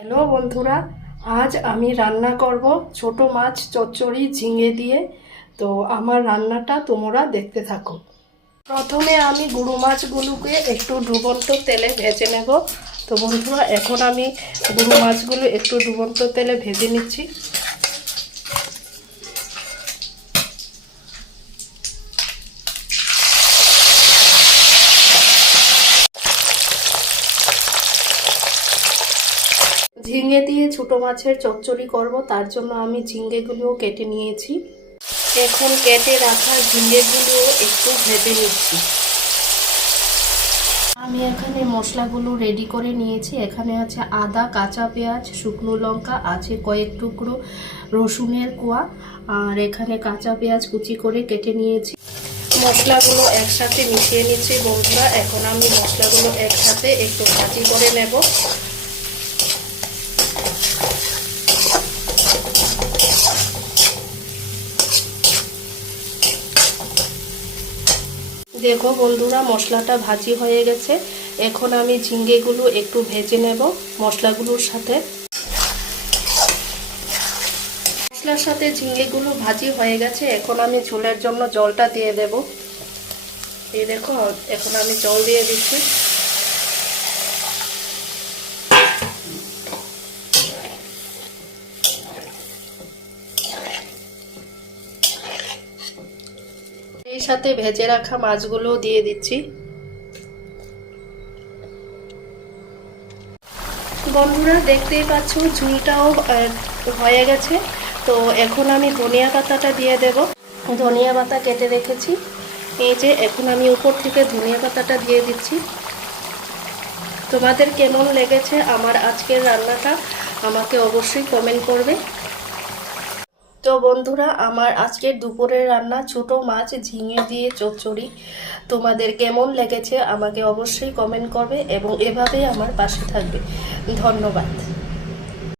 Hello বন্ধুরা, আজ আমি রান্না করব ছোট মাছ চচ্চড়ি ঝিঙে দিয়ে। তো আমার রান্নাটা তোমরা দেখতে থাকো। প্রথমে আমি গুঁড়ো মাছগুলোকে একটু ডুবন্ত তেলে ভেজে নেব। তো বন্ধুরা, এখন আমি গুঁড়ো মাছগুলো একটু ডুবন্ত তেলে ভেজে নিচ্ছি। ঝিঙে দিয়ে ছোট মাছের চচ্চড়ি করব, তার জন্য আমি ঝিঙ্গেগুলোও কেটে নিয়েছি। এখন কেটে রাখা ঝিঙ্গেগুলো একটু ভেজে নিচ্ছি। আমি এখানে মশলাগুলো রেডি করে নিয়েছি। এখানে আছে আদা, কাঁচা পেঁয়াজ, শুকনো লঙ্কা, আছে কয়েক টুকরো রসুনের কোয়া, আর এখানে কাঁচা পেঁয়াজ কুচি করে কেটে নিয়েছি। মশলাগুলো একসাথে মিশিয়ে নিচ্ছি বন্ধুরা। এখন আমি মশলাগুলো একসাথে একটু ভাজি করে নেব। দেখো বন্ধুরা, মশলাটা ভাজি হয়ে গেছে। এখন আমি ঝিঙ্গেগুলো একটু ভেজে নেব মশলাগুলোর সাথে। মশলার সাথে ঝিঙ্গেগুলো ভাজি হয়ে গেছে। এখন আমি ঝোলের জন্য জলটা দিয়ে দেব। এই দেখো, এখন আমি জল দিয়ে দিচ্ছি। সাথে ভেজে রাখা মাছগুলো দিয়ে দিচ্ছি। বন্ধুরা, দেখতেই পাচ্ছ, ঝুলটাও হয়ে গেছে। তো এখন আমি ধনিয়া পাতাটা দিয়ে দেব। ধনিয়া পাতা কেটে রেখেছি। এই যে, এখন আমি উপর থেকে ধনিয়া পাতাটা দিয়ে দিচ্ছি। তোমাদের কেমন লেগেছে আমার আজকের রান্নাটা, আমাকে অবশ্যই কমেন্ট করবে। তো বন্ধুরা, আমার আজকের দুপুরের রান্না ছোট মাছ ঝিঙে দিয়ে চচ্চড়ি। তোমাদের কেমন লেগেছে আমাকে অবশ্যই কমেন্ট করবে এবং এভাবেই আমার পাশে থাকবে। ধন্যবাদ।